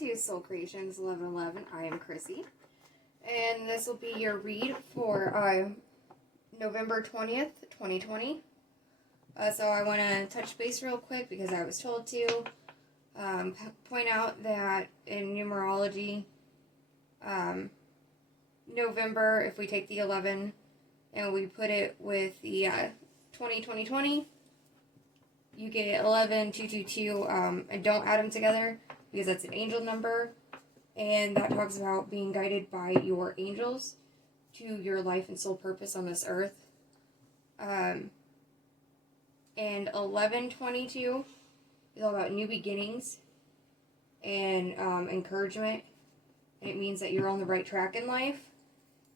to Soul Creations 1111. I am Chrissy, and this will be your read for November 20th, 2020. So I want to touch base real quick because I was told to point out that in numerology, November, if we take the 11 and we put it with the 2020, you get 11222, and don't add them together because that's an angel number, and that talks about being guided by your angels to your life and soul purpose on this earth. And 1122 is all about new beginnings and encouragement, and it means that you're on the right track in life.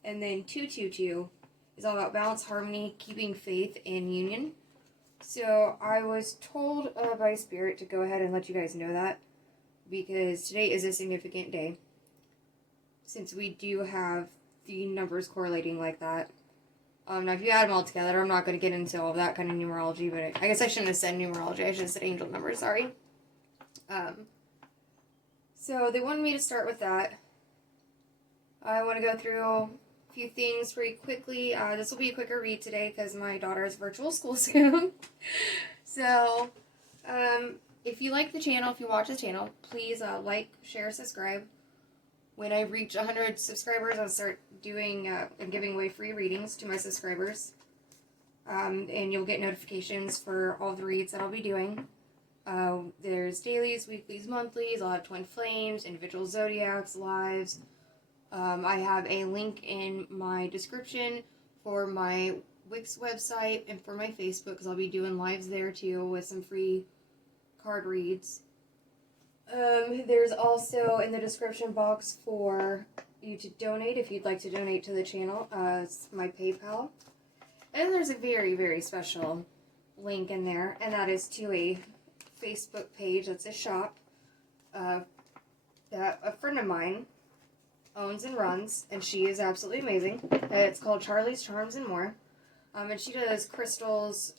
And then 222 is all about balance, harmony, keeping faith, and union. So I was told by Spirit to go ahead and let you guys know that, because today is a significant day, since we do have the numbers correlating like that. Now if you add them all together, I'm not going to get into all that kind of numerology, but I guess I shouldn't have said numerology, I should have said angel numbers, sorry. So they wanted me to start with that. I want to go through a few things pretty quickly. This will be a quicker read today because my daughter is virtual school soon. So, if you like the channel, if you watch the channel, please like, share, subscribe. When I reach 100 subscribers, I'll start doing and giving away free readings to my subscribers. And you'll get notifications for all the reads that I'll be doing. There's dailies, weeklies, monthlies. I'll have twin flames, individual zodiacs, lives. I have a link in my description for my Wix website and for my Facebook, because I'll be doing lives there too with some free card reads. There's also in the description box for you to donate if you'd like to donate to the channel. It's my PayPal. And there's a very, very special link in there, and that is to a Facebook page that's a shop that a friend of mine owns and runs, and she is absolutely amazing. It's called Charlie's Charms and More. And she does crystals.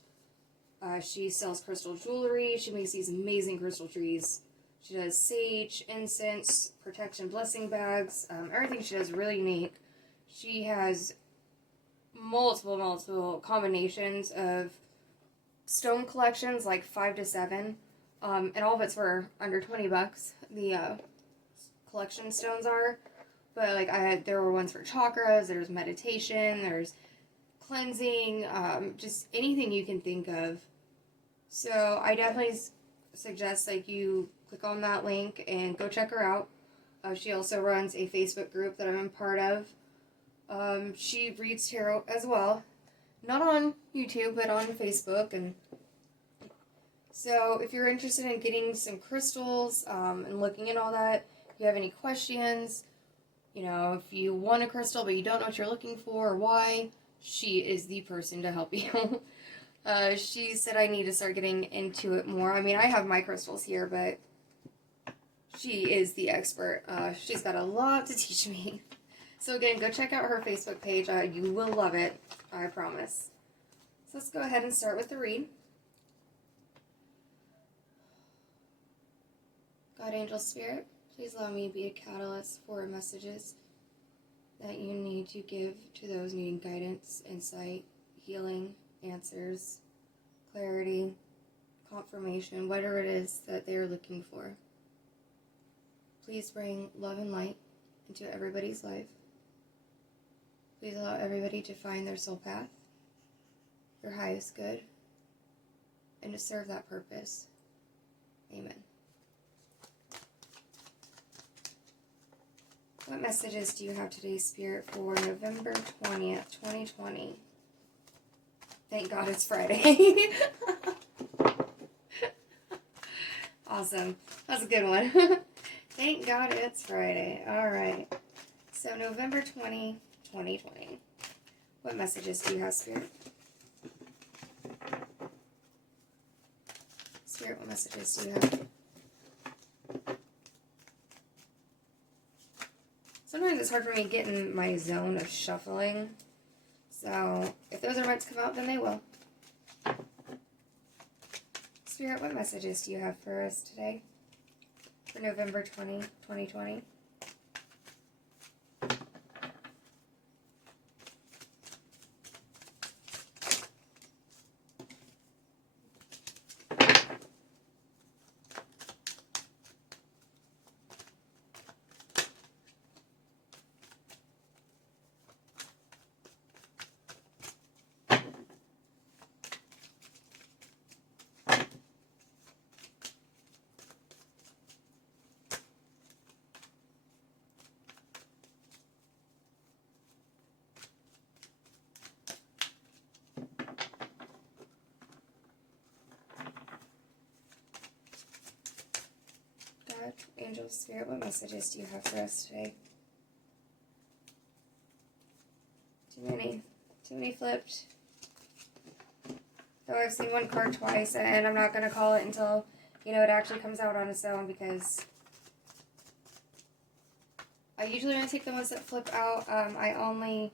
She sells crystal jewelry. She makes these amazing crystal trees. She does sage, incense, protection, blessing bags. Everything she does is really unique. She has multiple combinations of stone collections, like 5 to 7. And all of it's for under $20. The collection stones are. But like there were ones for chakras, there's meditation, there's cleansing, just anything you can think of. So I definitely suggest like you click on that link and go check her out. She also runs a Facebook group that I'm a part of. She reads tarot as well, not on YouTube but on Facebook. And so if you're interested in getting some crystals and looking at all that, if you have any questions, you know, if you want a crystal but you don't know what you're looking for or why, she is the person to help you. She said I need to start getting into it more. I mean, I have my crystals here, but she is the expert. She's got a lot to teach me. So again, go check out her Facebook page. You will love it, I promise. So let's go ahead and start with the read. God, Angel, Spirit, please allow me to be a catalyst for messages that you need to give to those needing guidance, insight, healing, answers, clarity, confirmation, whatever it is that they are looking for. Please bring love and light into everybody's life. Please allow everybody to find their soul path, their highest good, and to serve that purpose. Amen. What messages do you have today, Spirit, for November 20th, 2020? Thank God it's Friday. Awesome. That's a good one. Thank God it's Friday. Alright. So November 20, 2020. What messages do you have, Spirit? Spirit, what messages do you have? Sometimes it's hard for me to get in my zone of shuffling. So, if those are meant to come out, then they will. Spirit, what messages do you have for us today? for November 2020. God, angel, spirit, what messages do you have for us today? Too many flipped. Though I've seen one card twice, and I'm not going to call it until, it actually comes out on its own, because I usually, when I take the ones that flip out, I only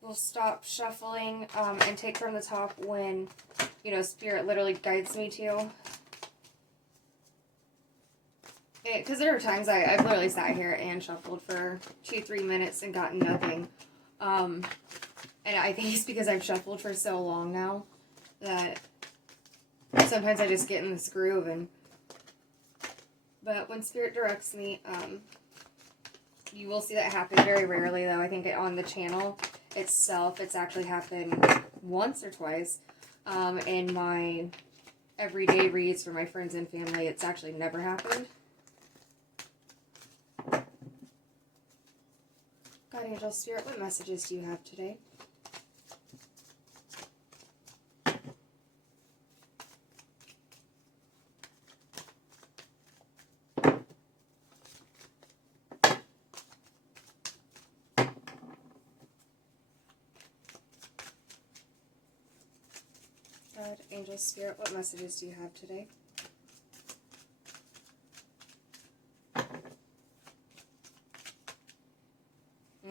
will stop shuffling and take from the top when, spirit literally guides me to. Because there are times I've literally sat here and shuffled for 2-3 minutes and gotten nothing. And I think it's because I've shuffled for so long now that sometimes I just get in this groove. But when spirit directs me, you will see that happen very rarely, though. I think on the channel itself, it's actually happened once or twice. In my everyday reads for my friends and family, it's actually never happened. God, angel, spirit, what messages do you have today? God, angel, spirit, what messages do you have today?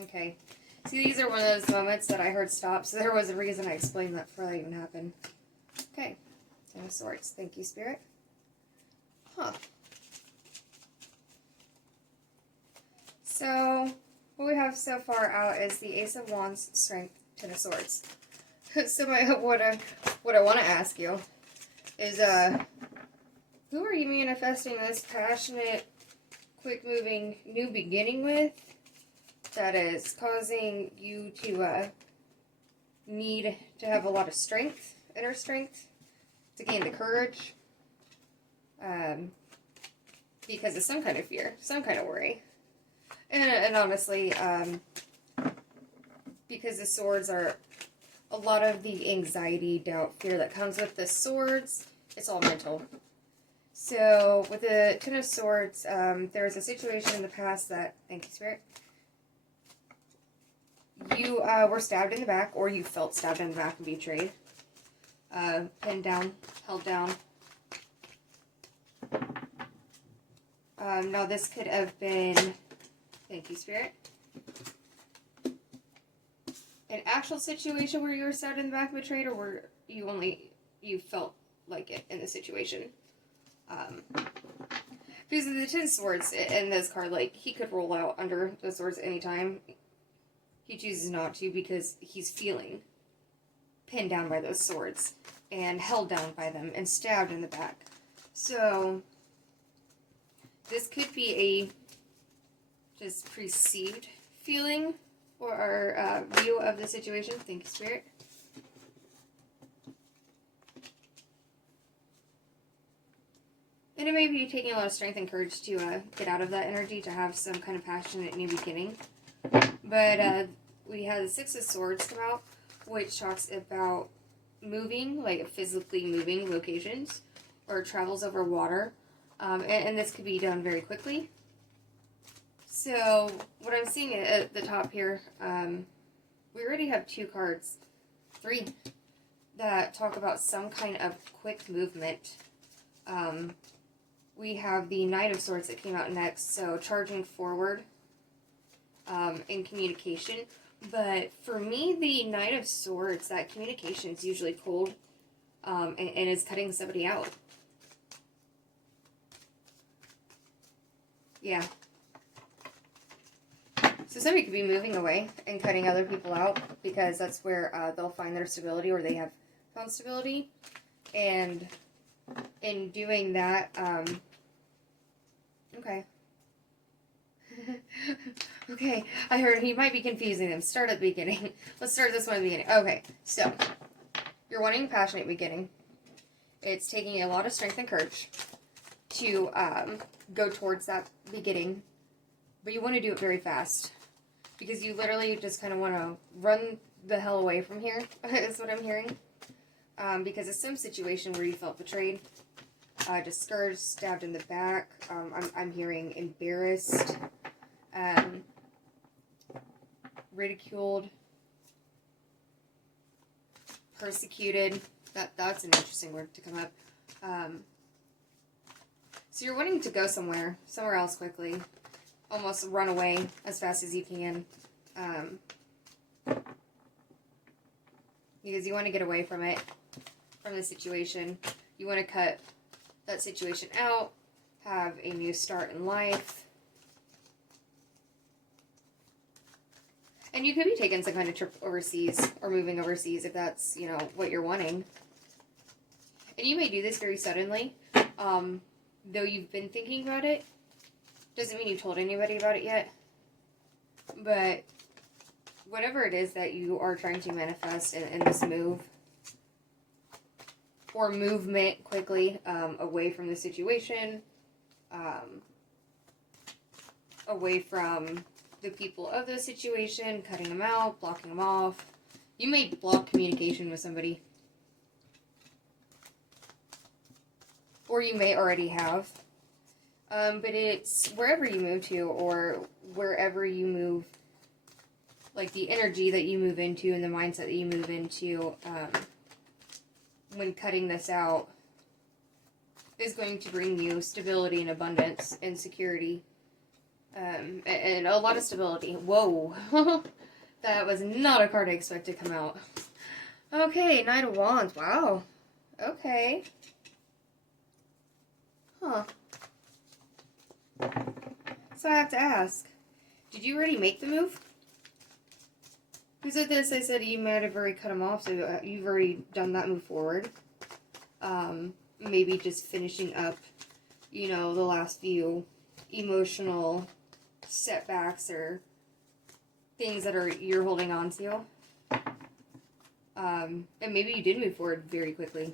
Okay. See, these are one of those moments that I heard stop, so there was a reason I explained that before that even happened. Okay. Ten of Swords. Thank you, Spirit. Huh. So, what we have so far out is the Ace of Wands, Strength, Ten of Swords. So what I want to ask you is, who are you manifesting this passionate, quick-moving new beginning with that is causing you to need to have a lot of strength, inner strength, to gain the courage, because of some kind of fear, some kind of worry. And honestly, because the swords are a lot of the anxiety, doubt, fear that comes with the swords, it's all mental. So with the Ten of Swords, there was a situation in the past that, thank you, Spirit, you were stabbed in the back, or you felt stabbed in the back and betrayed. Pinned down, held down. Now this could have been, thank you, Spirit, an actual situation where you were stabbed in the back and betrayed, or were you felt like it in the situation. Because of the Ten Swords in this card, like, he could roll out under the swords at any time. He chooses not to because he's feeling pinned down by those swords and held down by them and stabbed in the back. So this could be a just perceived feeling or view of the situation. Thank you, Spirit. And it may be taking a lot of strength and courage to get out of that energy, to have some kind of passionate new beginning. But we had the Six of Swords come out, which talks about moving, like physically moving locations, or travels over water. And this could be done very quickly. So what I'm seeing at the top here, we already have 2 cards, 3, that talk about some kind of quick movement. We have the Knight of Swords that came out next, so charging forward in communication. But for me, the Knight of Swords, that communication is usually cold and is cutting somebody out. Yeah. So somebody could be moving away and cutting other people out because that's where they'll find their stability, or they have found stability. And in doing that, okay. Okay, I heard he might be confusing them. Start at the beginning. Let's start this one at the beginning. Okay, so you're wanting a passionate beginning. It's taking a lot of strength and courage to go towards that beginning, but you want to do it very fast because you literally just kind of want to run the hell away from here, is what I'm hearing. Because of some situation where you felt betrayed, discouraged, stabbed in the back. I'm hearing embarrassed, ridiculed, persecuted. That's an interesting word to come up. So you're wanting to go somewhere else quickly, almost run away as fast as you can, because you want to get away from it, from the situation. You want to cut that situation out, have a new start in life. And you could be taking some kind of trip overseas or moving overseas if that's, you know, what you're wanting. And you may do this very suddenly. Though you've been thinking about it, doesn't mean you've told anybody about it yet. But whatever it is that you are trying to manifest in this move, or movement quickly, away from the situation, away from the people of the situation, cutting them out, blocking them off. You may block communication with somebody. Or you may already have. But it's wherever you move to, or wherever you move, like the energy that you move into and the mindset that you move into, when cutting this out, is going to bring you stability and abundance and security. And a lot of stability. Whoa. That was not a card I expected to come out. Okay, Knight of Wands. Wow. Okay. Huh. So I have to ask, did you already make the move? Because at this, I said you might have already cut them off, so you've already done that move forward. Maybe just finishing up, you know, the last few emotional setbacks or things that you're holding on to. And maybe you did move forward very quickly.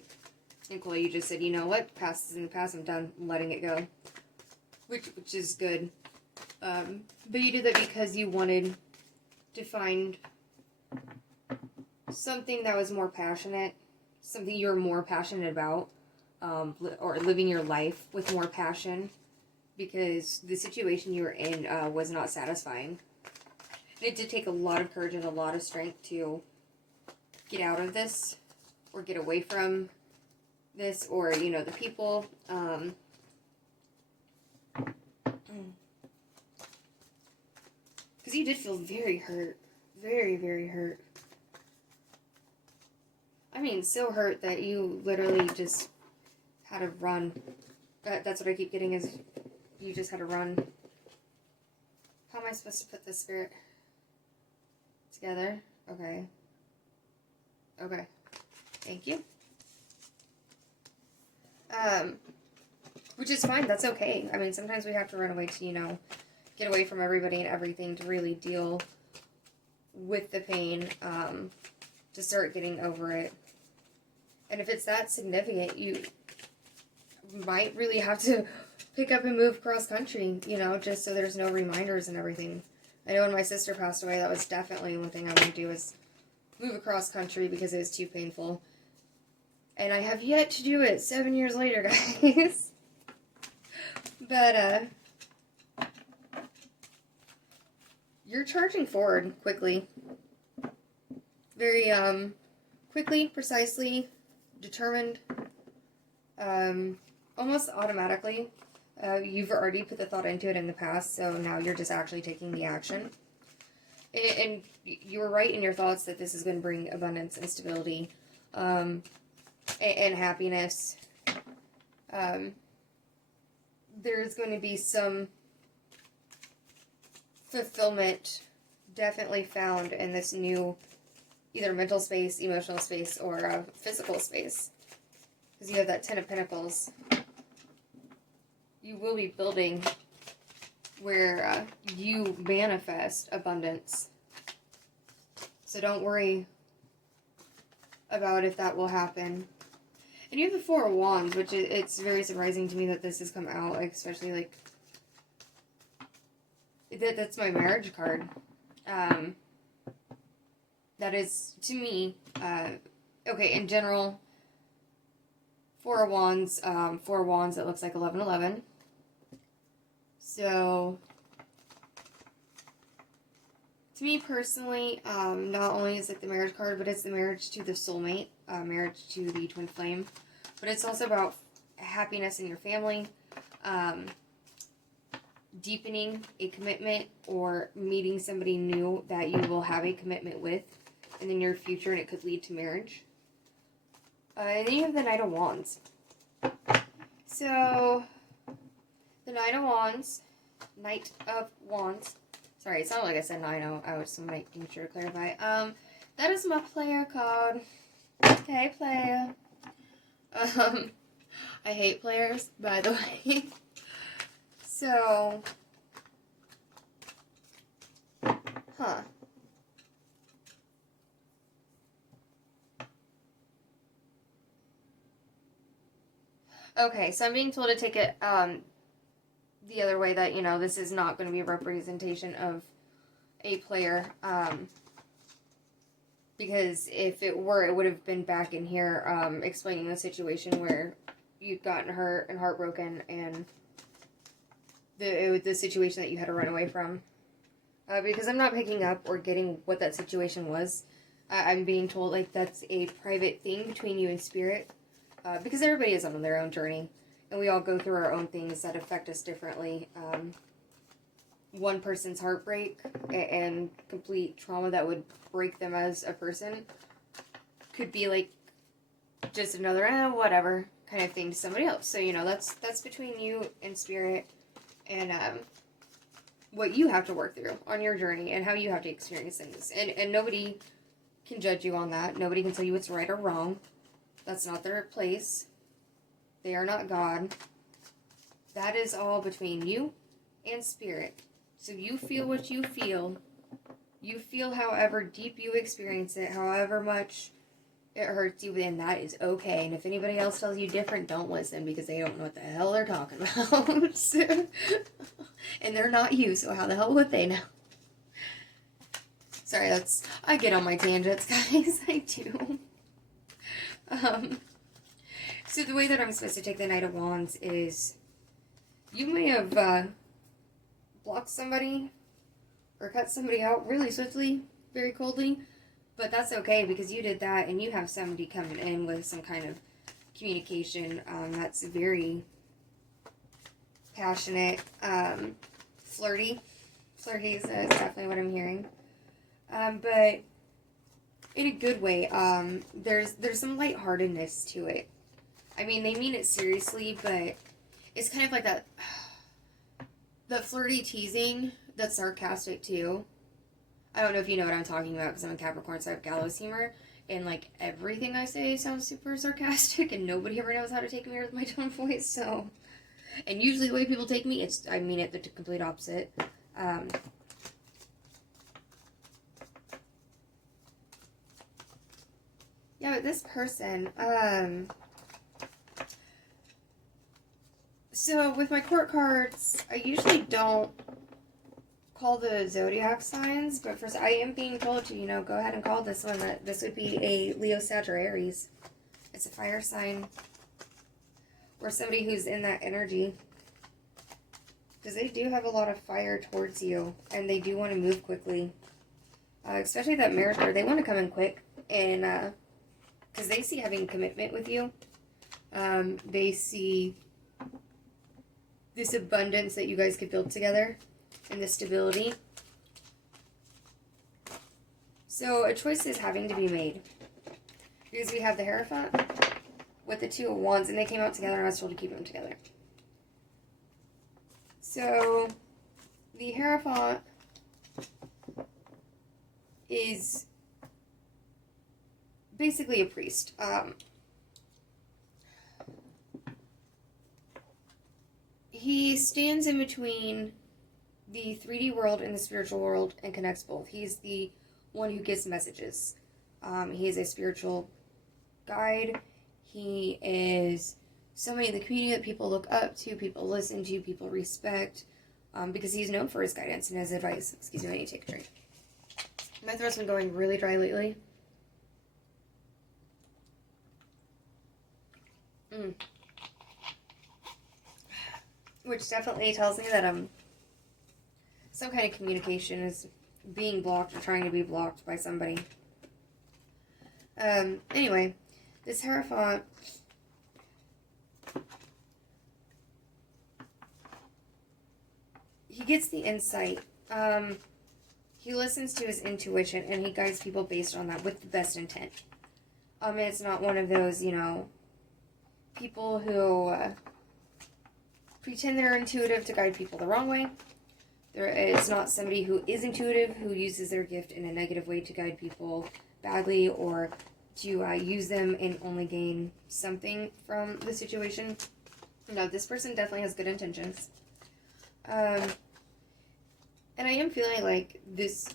Nicole, you just said, you know what, past is in the past, I'm done letting it go. Which is good. But you did that because you wanted to find something that was more passionate, something you're more passionate about, or living your life with more passion, because the situation you were in was not satisfying. And it did take a lot of courage and a lot of strength to get out of this, or get away from this, or, you know, the people. Because you did feel very hurt. Very, very hurt. I mean, so hurt that you literally just had to run. That's what I keep getting, is you just had to run. How am I supposed to put this, Spirit? Together? Okay. Okay. Thank you. Which is fine. That's okay. I mean, sometimes we have to run away to, you know, get away from everybody and everything to really deal with the pain, to start getting over it. And if it's that significant, you might really have to pick up and move cross country, you know, just so there's no reminders and everything. I know when my sister passed away, that was definitely one thing I want to do, is move across country because it was too painful. And I have yet to do it 7 years later, guys. But, you're charging forward quickly. Very, quickly, precisely, determined, almost automatically. You've already put the thought into it in the past, so now you're just actually taking the action. And you were right in your thoughts that this is going to bring abundance and stability, and happiness. There's going to be some fulfillment definitely found in this new either mental space, emotional space, or physical space. Because you have that Ten of Pentacles. You will be building where you manifest abundance. So don't worry about if that will happen. And you have the Four of Wands, which it's very surprising to me that this has come out, like, especially like that's my marriage card. That is, to me, okay, in general, Four of Wands, it looks like 1111. So, to me personally, not only is it the marriage card, but it's the marriage to the soulmate, marriage to the twin flame. But it's also about happiness in your family, deepening a commitment, or meeting somebody new that you will have a commitment with in the near future, and it could lead to marriage. And then you have the Knight of Wands. So, the Knight of Wands, sorry, it sounded like I said 9-0. I was making sure to clarify. That is my player card. Hey, player. I hate players, by the way. So, okay, so I'm being told to take it, the other way, that, you know, this is not going to be a representation of a player, because if it were, it would have been back in here, explaining the situation where you'd gotten hurt and heartbroken, and the situation that you had to run away from. Because I'm not picking up or getting what that situation was. I'm being told, like, that's a private thing between you and Spirit. Because everybody is on their own journey. And we all go through our own things that affect us differently. One person's heartbreak and complete trauma that would break them as a person could be, like, just another, whatever kind of thing to somebody else. So, you know, that's between you and Spirit. And what you have to work through on your journey and how you have to experience things. And nobody can judge you on that. Nobody can tell you what's right or wrong. That's not their place. They are not God. That is all between you and Spirit. So you feel what you feel. You feel however deep you experience it, however much it hurts you, and that is okay. And if anybody else tells you different, don't listen, because they don't know what the hell they're talking about. And they're not you, so how the hell would they know? Sorry, I get on my tangents, guys. I do. So the way that I'm supposed to take the Knight of Wands is, you may have blocked somebody or cut somebody out really swiftly, very coldly, but that's okay, because you did that, and you have somebody coming in with some kind of communication that's very passionate, flirty. Flirty is definitely what I'm hearing. But in a good way. There's some lightheartedness to it. I mean, they mean it seriously, but it's kind of like that flirty teasing that's sarcastic too. I don't know if you know what I'm talking about, because I'm a Capricorn, so I have gallows humor, and like everything I say sounds super sarcastic, and nobody ever knows how to take me with my tone of voice. So, and usually the way people take me, I mean it the complete opposite. Yeah, but this person, so with my court cards, I usually don't call the zodiac signs, but I am being told to, go ahead and call this one. That this would be a Leo, Sag, or Aries. It's a fire sign, or somebody who's in that energy, because they do have a lot of fire towards you, and they do want to move quickly. Especially that marriage card, they want to come in quick, and because they see having commitment with you. They see this abundance that you guys could build together, and the stability. So a choice is having to be made, because we have the Hierophant with the Two of Wands, and they came out together, and I was told to keep them together. So the Hierophant is basically a priest. He stands in between the 3D world and the spiritual world and connects both. He's the one who gives messages. He is a spiritual guide. He is somebody in the community that people look up to, people listen to, people respect, because he's known for his guidance and his advice. Excuse me, I need to take a drink. My throat's been going really dry lately. Which definitely tells me that some kind of communication is being blocked or trying to be blocked by somebody. Anyway, this Hierophant, he gets the insight. He listens to his intuition and he guides people based on that with the best intent. It's not one of those, people who pretend they're intuitive to guide people the wrong way. It's not somebody who is intuitive who uses their gift in a negative way to guide people badly or to use them and only gain something from the situation. No, this person definitely has good intentions. And I am feeling like this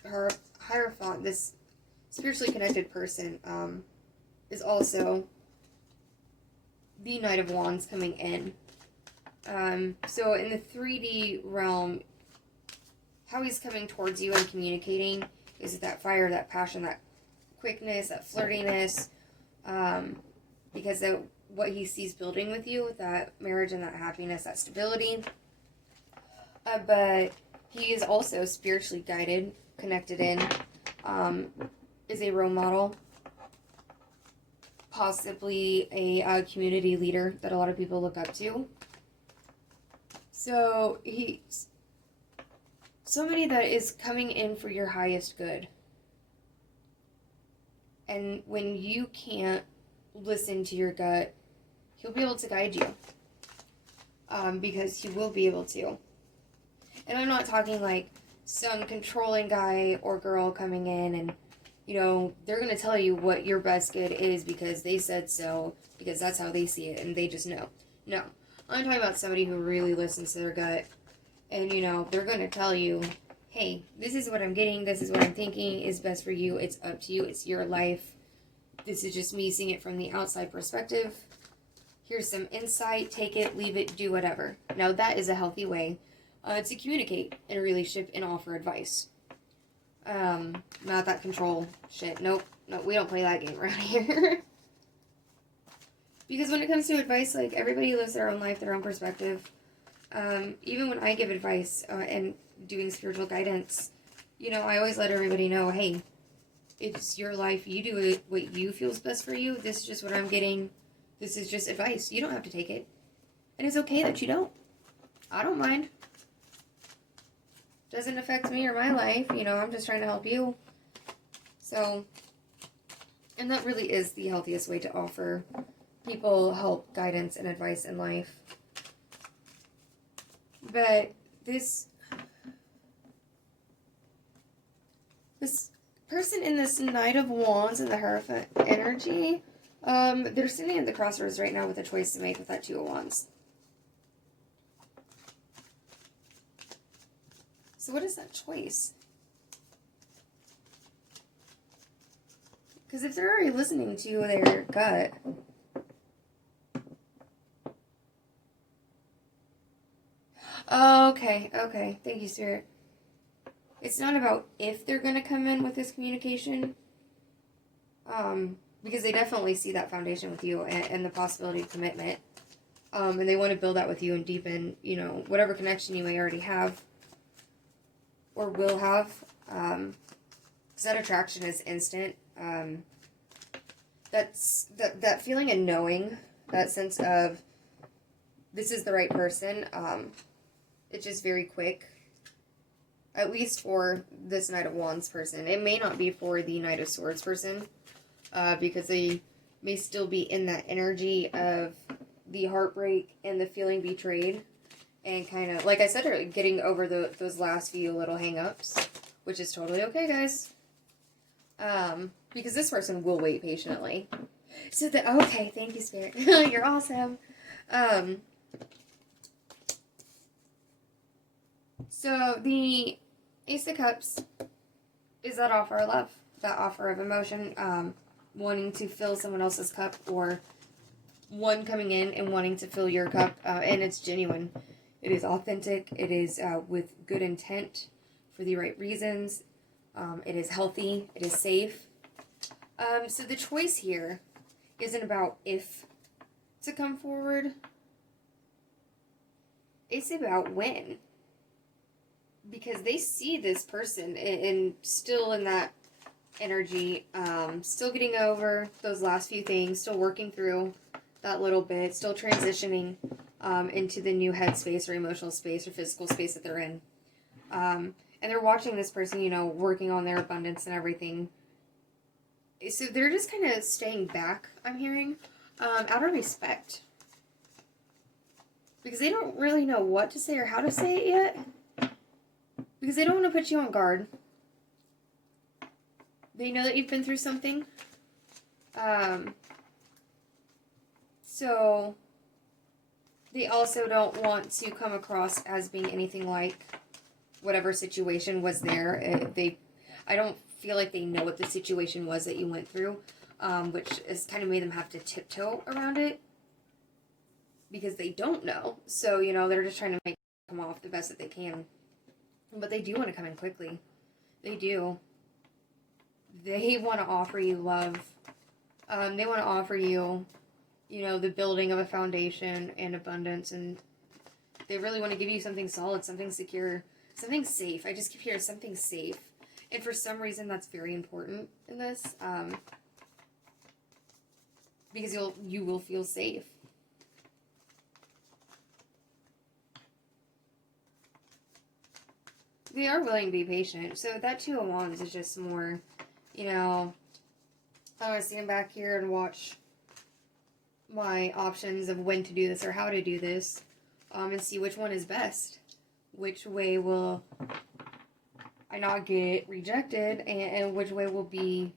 Hierophant, this spiritually connected person, is also the Knight of Wands coming in. So in the 3D realm, how he's coming towards you and communicating is that fire, that passion, that quickness, that flirtiness, because of what he sees building with you, that marriage and that happiness, that stability. But he is also spiritually guided, connected in, is a role model, possibly a community leader that a lot of people look up to. So he's somebody that is coming in for your highest good. And when you can't listen to your gut, he'll be able to guide you. Because he will be able to. And I'm not talking like some controlling guy or girl coming in and, they're going to tell you what your best good is because they said so, because that's how they see it, and they just know. No. I'm talking about somebody who really listens to their gut, and, they're going to tell you, hey, this is what I'm getting, this is what I'm thinking is best for you, it's up to you, it's your life. This is just me seeing it from the outside perspective. Here's some insight, take it, leave it, do whatever. Now, that is a healthy way to communicate in a relationship and offer advice. Not that control shit. Nope, we don't play that game around here. Because when it comes to advice, like, everybody lives their own life, their own perspective. Even when I give advice and doing spiritual guidance, I always let everybody know, hey, it's your life. You do it what you feel is best for you. This is just what I'm getting. This is just advice. You don't have to take it. And it's okay that you don't. I don't mind. Doesn't affect me or my life. I'm just trying to help you. So, and that really is the healthiest way to offer people help, guidance, and advice in life. But this person in this Knight of Wands and the Hierophant energy, they're sitting at the crossroads right now with a choice to make with that Two of Wands. So what is that choice? Because if they're already listening to their gut, okay. Thank you, Spirit. It's not about if they're going to come in with this communication, because they definitely see that foundation with you and the possibility of commitment, and they want to build that with you and deepen, whatever connection you may already have or will have, because that attraction is instant. That's that feeling of knowing, that sense of this is the right person. It's just very quick. At least for this Knight of Wands person. It may not be for the Knight of Swords person, because they may still be in that energy of the heartbreak and the feeling betrayed. And kind of, like I said earlier, getting over those last few little hang-ups, which is totally okay, guys. Because this person will wait patiently. So okay, thank you, Spirit. You're awesome. So the Ace of Cups is that offer of love, that offer of emotion, wanting to fill someone else's cup, or one coming in and wanting to fill your cup, and it's genuine. It is authentic. It is with good intent for the right reasons. It is healthy. It is safe. So the choice here isn't about if to come forward. It's about when. Because they see this person and still in that energy, still getting over those last few things, still working through that little bit, still transitioning into the new headspace or emotional space or physical space that they're in. And they're watching this person, you know, working on their abundance and everything. So they're just kind of staying back, I'm hearing, out of respect. Because they don't really know what to say or how to say it yet. Because they don't want to put you on guard. They know that you've been through something. So they also don't want to come across as being anything like whatever situation was there. I don't feel like they know what the situation was that you went through, which has kind of made them have to tiptoe around it. Because they don't know. So, you know, they're just trying to make it come off the best that they can. But they do want to come in quickly. They do. They want to offer you love. They want to offer you, you know, the building of a foundation and abundance. And they really want to give you something solid, something secure, something safe. I just keep hearing something safe. And for some reason, that's very important in this. Because you will feel safe. They are willing to be patient. So that Two of Wands is just more, you know, I want to stand back here and watch my options of when to do this or how to do this, and see which one is best. Which way will I not get rejected, and which way will be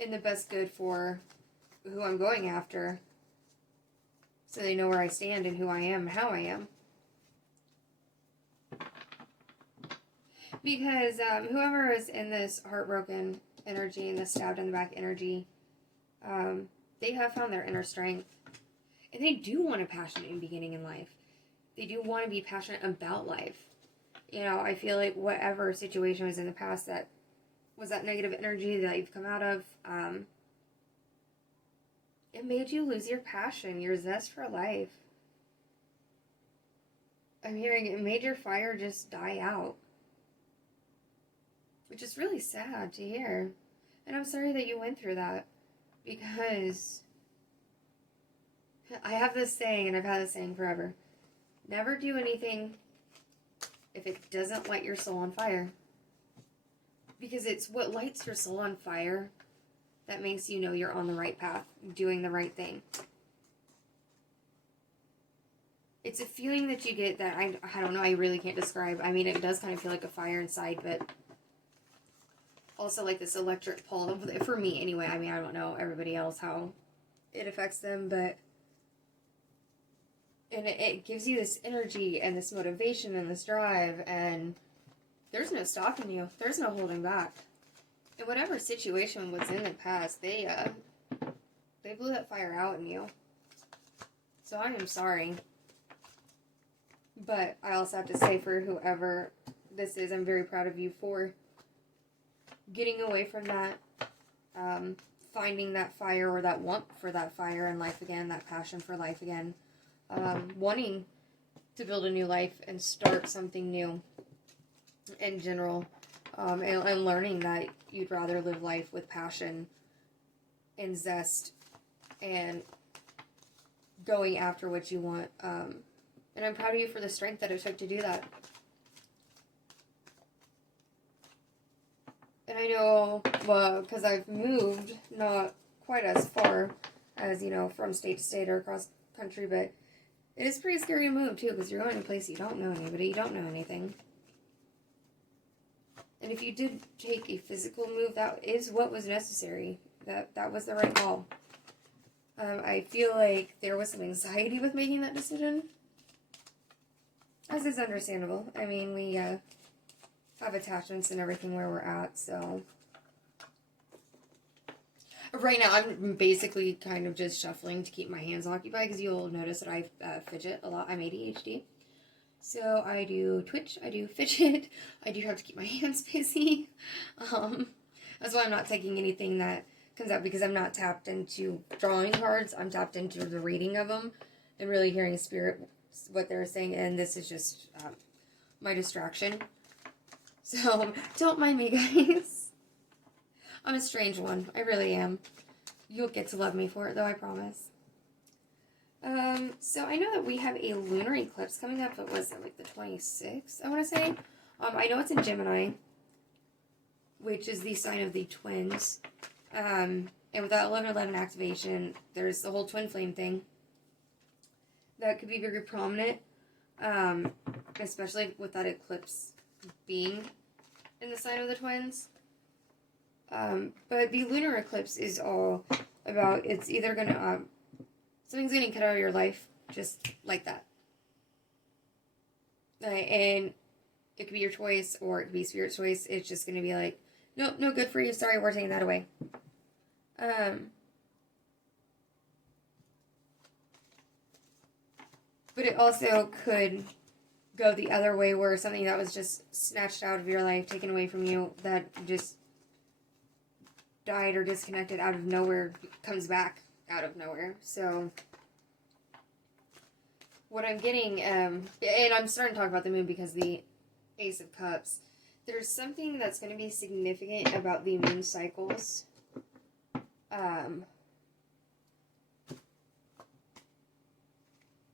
in the best good for who I'm going after. So they know where I stand and who I am and how I am. Because whoever is in this heartbroken energy and the stabbed in the back energy, they have found their inner strength. And they do want a passionate beginning in life. They do want to be passionate about life. You know, I feel like whatever situation was in the past that was that negative energy that you've come out of, it made you lose your passion, your zest for life. I'm hearing it made your fire just die out. Which is really sad to hear. And I'm sorry that you went through that. Because I have this saying, and I've had this saying forever. Never do anything if it doesn't light your soul on fire. Because it's what lights your soul on fire that makes you know you're on the right path, doing the right thing. It's a feeling that you get that I don't know, I really can't describe. I mean, it does kind of feel like a fire inside, but also like this electric pull, for me anyway. I mean, I don't know everybody else how it affects them, but and it gives you this energy and this motivation and this drive, and there's no stopping you. There's no holding back. And whatever situation was in the past, they blew that fire out in you. So I am sorry. But I also have to say, for whoever this is, I'm very proud of you for getting away from that, finding that fire or that want for that fire in life again, that passion for life again, wanting to build a new life and start something new in general, and learning that you'd rather live life with passion and zest and going after what you want. And I'm proud of you for the strength that it took to do that. And I know, well, because I've moved not quite as far as, you know, from state to state or across country, but it is pretty scary to move, too, because you're going to a place you don't know anybody, you don't know anything. And if you did take a physical move, that is what was necessary. That was the right call. I feel like there was some anxiety with making that decision. As is understandable. I mean, we have attachments and everything where we're at, so... Right now, I'm basically kind of just shuffling to keep my hands occupied, because you'll notice that I fidget a lot. I'm ADHD. So I do twitch, I do fidget, I do have to keep my hands busy. That's why I'm not taking anything that comes out, because I'm not tapped into drawing cards. I'm tapped into the reading of them and really hearing spirit, what they're saying, and this is just my distraction. So don't mind me, guys. I'm a strange one. I really am. You'll get to love me for it, though, I promise. So I know that we have a lunar eclipse coming up. What was it, like the 26th, I want to say? I know it's in Gemini, which is the sign of the twins. And with that 11/11 activation, there's the whole twin flame thing. That could be very prominent, especially with that eclipse being in the sign of the twins. But the lunar eclipse is all about, it's either going to, something's getting cut out of your life, just like that. And it could be your choice, or it could be Spirit's choice. It's just going to be like, nope, no good for you, sorry, we're taking that away. But it also could go the other way, where something that was just snatched out of your life, taken away from you, that just died or disconnected out of nowhere, comes back out of nowhere. So what I'm getting, and I'm starting to talk about the moon because the Ace of Cups, there's something that's going to be significant about the moon cycles.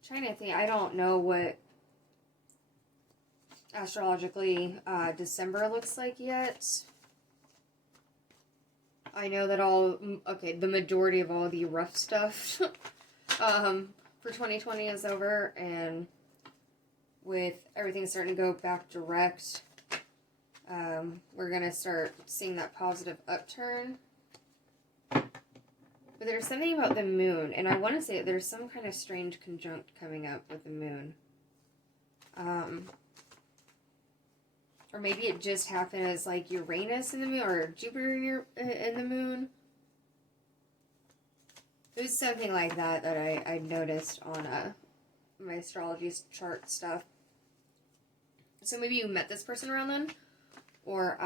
Trying to think, I don't know what astrologically December looks like yet. I know that the majority of all the rough stuff for 2020 is over, and with everything starting to go back direct, we're going to start seeing that positive upturn. But there's something about the moon, and I want to say there's some kind of strange conjunct coming up with the moon. Or maybe it just happened as like Uranus in the moon, or Jupiter in the moon. It was something like that I noticed on my astrology chart stuff. So maybe you met this person around then, or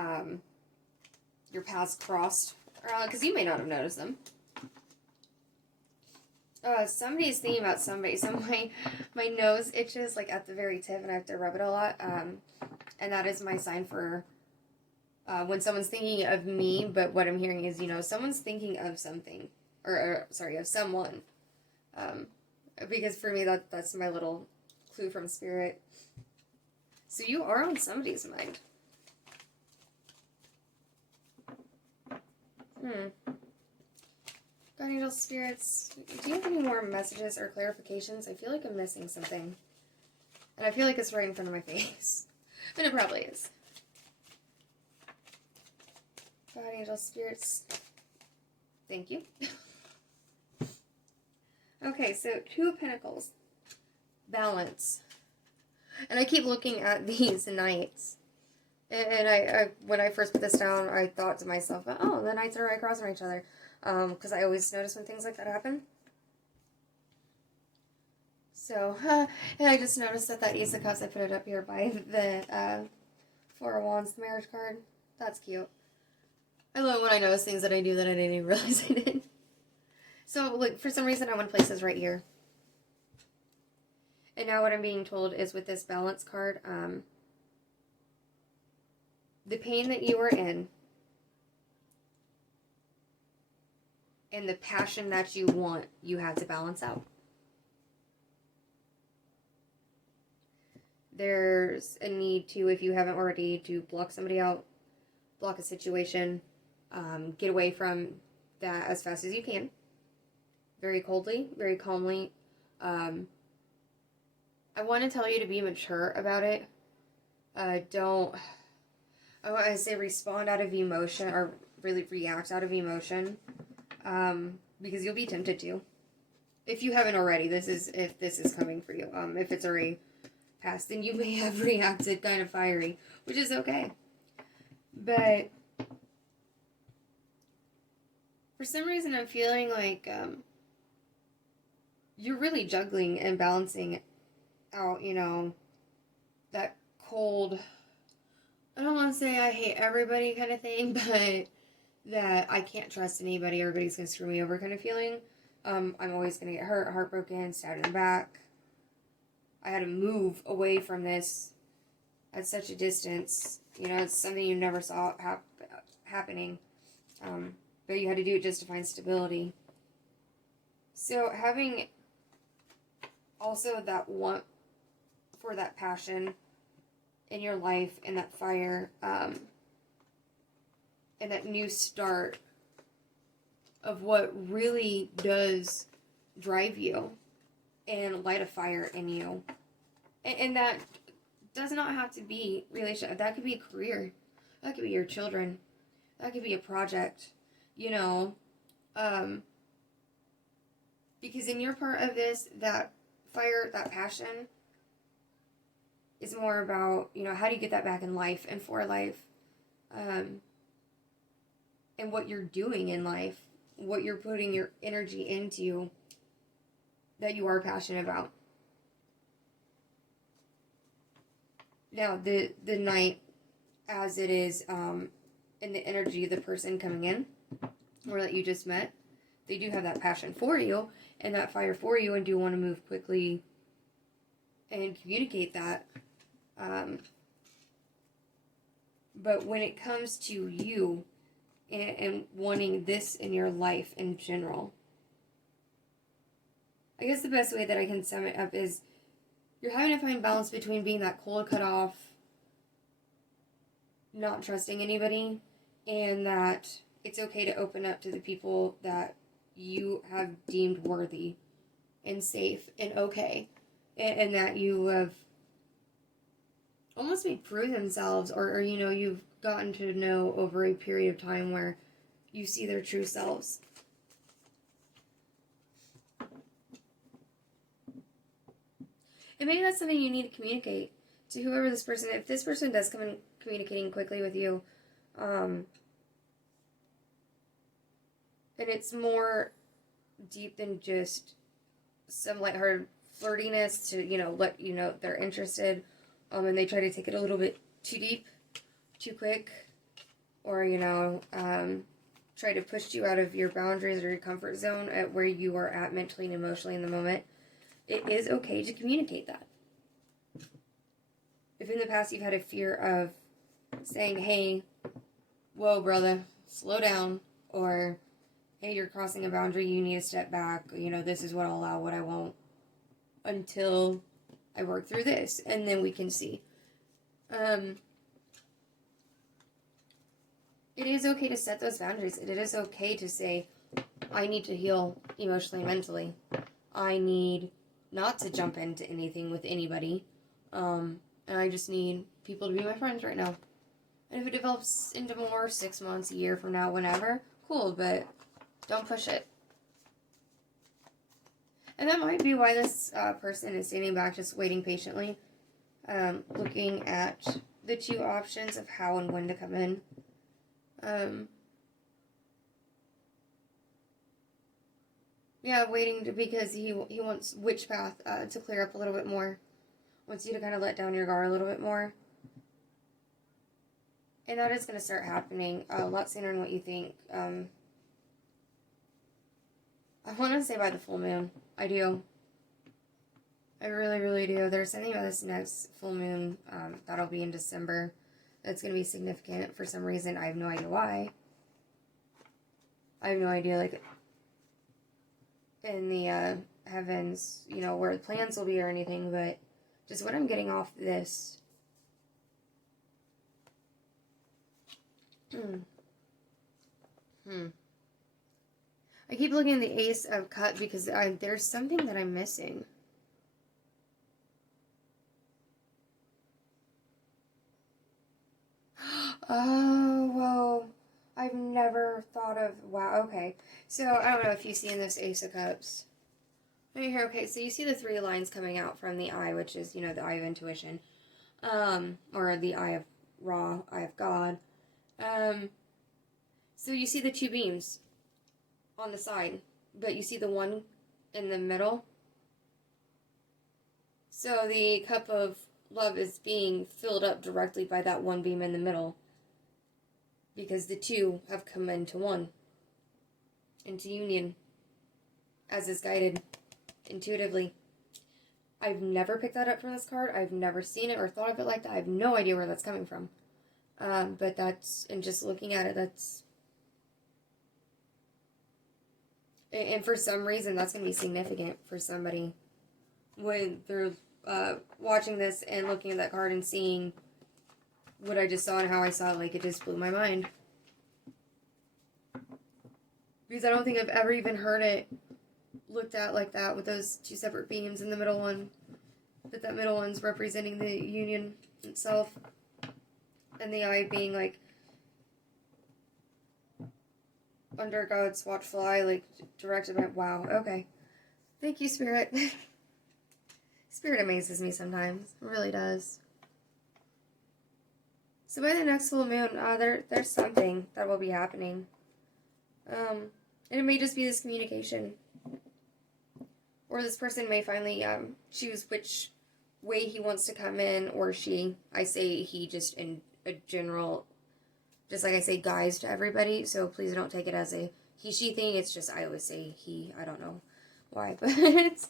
your paths crossed around, because you may not have noticed them. Somebody's thinking about somebody. So my nose itches like at the very tip, and I have to rub it a lot. And that is my sign for when someone's thinking of me. But what I'm hearing is, someone's thinking of something, or of someone. Because for me, that's my little clue from Spirit. So you are on somebody's mind. God, angel spirits, do you have any more messages or clarifications? I feel like I'm missing something. And I feel like it's right in front of my face. And it probably is. God, angel spirits, thank you. Okay, so Two of Pentacles. Balance. And I keep looking at these knights. And I when I first put this down, I thought to myself, oh, the knights are right across from each other. Because I always notice when things like that happen. So, and I just noticed that Ace of Cups, I put it up here by the Four of Wands, the marriage card. That's cute. I love when I notice things that I do that I didn't even realize I did. So, like, for some reason, I want to place this right here. And now what I'm being told is with this balance card, the pain that you were in, and the passion that you want, you have to balance out. There's a need to, if you haven't already, to block somebody out, block a situation, get away from that as fast as you can. Very coldly, very calmly. I want to tell you to be mature about it. I want to say respond out of emotion, or really react out of emotion, because you'll be tempted to. If you haven't already, if this is coming for you. If it's already passed, then you may have reacted kind of fiery, which is okay. But for some reason, I'm feeling like you're really juggling and balancing out, that cold, I don't want to say I hate everybody kind of thing, but that I can't trust anybody, everybody's going to screw me over kind of feeling. I'm always going to get hurt, heartbroken, stabbed in the back. I had to move away from this at such a distance. It's something you never saw happening. But you had to do it just to find stability. So having also that want for that passion in your life and that fire, and that new start of what really does drive you and light a fire in you. And that does not have to be relationship. That could be a career. That could be your children. That could be a project. Because in your part of this, that fire, that passion is more about, how do you get that back in life and for life, and what you're doing in life, what you're putting your energy into that you are passionate about. Now, the night as it is, in the energy of the person coming in, or that you just met, they do have that passion for you and that fire for you and do want to move quickly and communicate that. But when it comes to you and wanting this in your life in general, I guess the best way that I can sum it up is you're having to find balance between being that cold, cut off, not trusting anybody, and that it's okay to open up to the people that you have deemed worthy and safe and okay, and that you have almost made prove themselves, or you've gotten to know over a period of time where you see their true selves. And maybe that's something you need to communicate to whoever this person, if this person does come in communicating quickly with you, and it's more deep than just some lighthearted flirtiness to, let you know they're interested, and they try to take it a little bit too deep, too quick, or, try to push you out of your boundaries or your comfort zone at where you are at mentally and emotionally in the moment. It is okay to communicate that. If in the past you've had a fear of saying, hey, whoa, brother, slow down, or hey, you're crossing a boundary, you need to step back, this is what I'll allow, what I won't, until I work through this, and then we can see. It is okay to set those boundaries. It is okay to say, I need to heal emotionally and mentally. I need not to jump into anything with anybody. And I just need people to be my friends right now. And if it develops into more, 6 months, a year from now, whenever, cool, but don't push it. And that might be why this person is standing back, just waiting patiently, looking at the two options of how and when to come in. Waiting because he wants which path to clear up a little bit more. Wants you to kind of let down your guard a little bit more. And that is going to start happening a lot sooner than what you think. I want to say by the full moon. I do. I really, really do. There's something about this next full moon that'll be in December that's going to be significant for some reason. I have no idea why. I have no idea, in the heavens, where the plans will be or anything, but just what I'm getting off this. I keep looking at the Ace of Cups because there's something that I'm missing. Oh, well, I've never thought of, wow, okay. So, I don't know if you see in this Ace of Cups. Right here, okay, so you see the 3 lines coming out from the eye, which is, the eye of intuition. Or the eye of Ra, eye of God. So you see the 2 beams on the side, but you see the one in the middle. So the cup of love is being filled up directly by that one beam in the middle, because the 2 have come into one, into union, as is guided intuitively. I've never picked that up from this card. I've never seen it or thought of it like that. I have no idea where that's coming from. But that's, and just looking at it, that's, and for some reason that's going to be significant for somebody when they're watching this and looking at that card and seeing what I just saw and how I saw it. Like, it just blew my mind. Because I don't think I've ever even heard it looked at like that, with those 2 separate beams in the middle one. But that middle one's representing the union itself. And the eye being like under God's watchful eye, like directed by, wow, okay. Thank you, Spirit. Spirit amazes me sometimes. It really does. So by the next full moon, there's something that will be happening. And it may just be this communication. Or this person may finally choose which way he wants to come in, or she. I say he just in a general, just like I say guys to everybody, so please don't take it as a he-she thing. It's just, I always say he. I don't know why, but it's,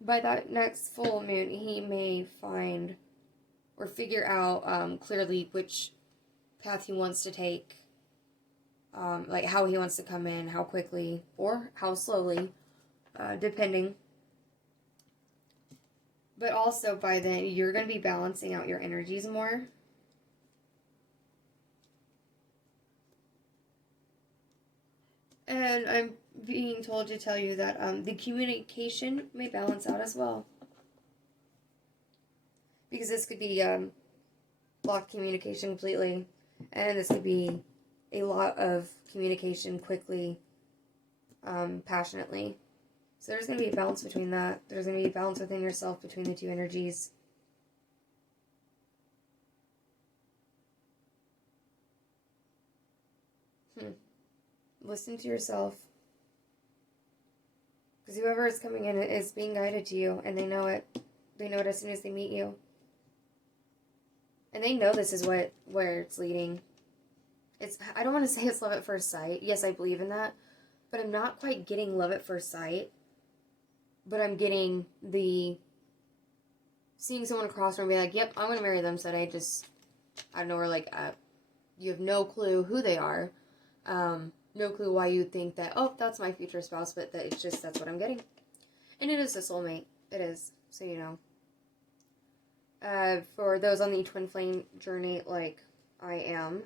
by that next full moon, he may find or figure out clearly which path he wants to take. Like how he wants to come in, how quickly, or how slowly, depending. But also by then, you're going to be balancing out your energies more. And I'm being told to tell you that the communication may balance out as well. Because this could be blocked communication completely. And this could be a lot of communication quickly, passionately. So there's going to be a balance between that. There's going to be a balance within yourself between the 2 energies. Listen to yourself. Because whoever is coming in is being guided to you, and they know it. They know it as soon as they meet you. And they know this is where it's leading. I don't want to say it's love at first sight. Yes, I believe in that. But I'm not quite getting love at first sight. But I'm getting the seeing someone across from me like, yep, I'm going to marry them. So I don't know, where like, you have no clue who they are. No clue why you think that, oh, that's my future spouse. But that it's just, that's what I'm getting. And it is a soulmate. It is. So you know. For those on the twin flame journey like I am,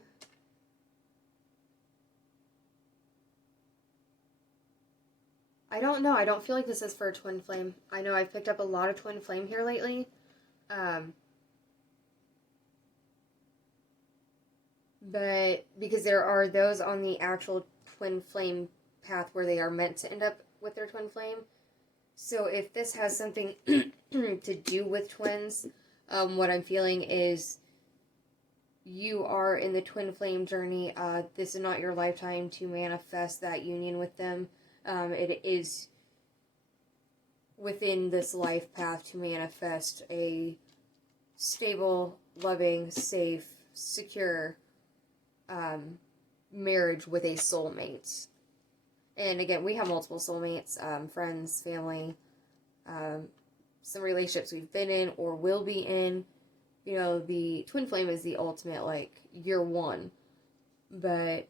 I don't know. I don't feel like this is for a twin flame. I know I've picked up a lot of twin flame here lately. But because there are those on the actual twin flame path where they are meant to end up with their twin flame. So if this has something to do with twins, what I'm feeling is you are in the twin flame journey. This is not your lifetime to manifest that union with them. It is within this life path to manifest a stable, loving, safe, secure marriage with a soulmate. And again, we have multiple soulmates, friends, family, some relationships we've been in or will be in. You know, the twin flame is the ultimate, like, you're one. But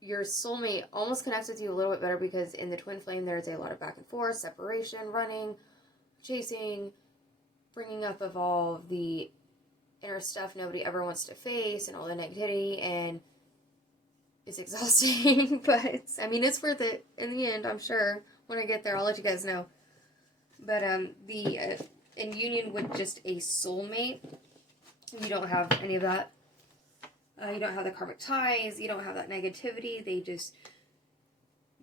your soulmate almost connects with you a little bit better because in the twin flame there's a lot of back and forth, separation, running, chasing, bringing up of all of the inner stuff nobody ever wants to face and all the negativity, and it's exhausting. But I mean, it's worth it in the end, I'm sure. When I get there, I'll let you guys know. But in union with just a soulmate, You don't have any of that. You don't have the karmic ties. You don't have that negativity.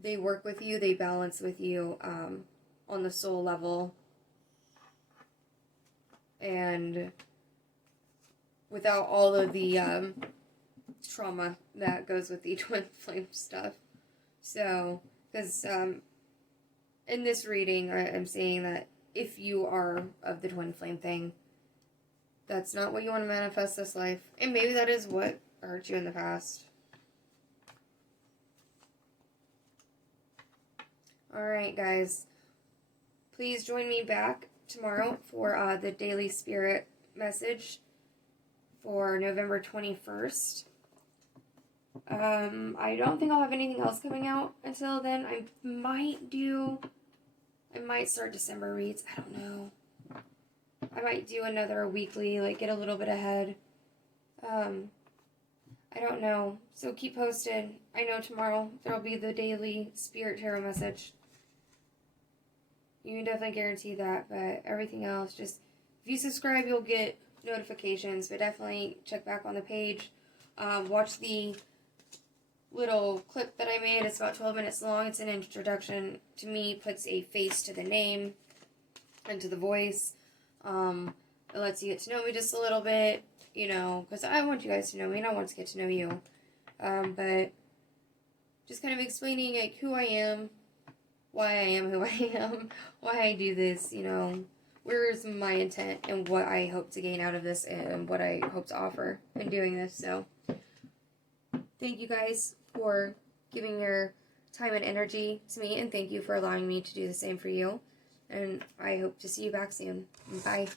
They work with you. They balance with you on the soul level. And without all of the trauma that goes with the twin flame stuff. So, because in this reading, I'm saying that if you are of the twin flame thing, that's not what you want to manifest this life. And maybe that is what hurt you in the past. Alright, guys. Please join me back tomorrow for the daily spirit message for November 21st. I don't think I'll have anything else coming out until then. I might start December reads. I don't know. I might do another weekly, like get a little bit ahead. I don't know. So keep posted. I know tomorrow there'll be the daily spirit tarot message. You can definitely guarantee that, but everything else, just if you subscribe, you'll get notifications. But definitely check back on the page. Watch the little clip that I made. It's about 12 minutes long. It's an introduction to me. Puts a face to the name and to the voice. It lets you get to know me just a little bit, you know, because I want you guys to know me and I want to get to know you. But just kind of explaining like who I am, why I am who I am, why I do this, you know, where's my intent and what I hope to gain out of this and what I hope to offer in doing this. So thank you guys for giving your time and energy to me, and thank you for allowing me to do the same for you. And I hope to see you back soon. Bye.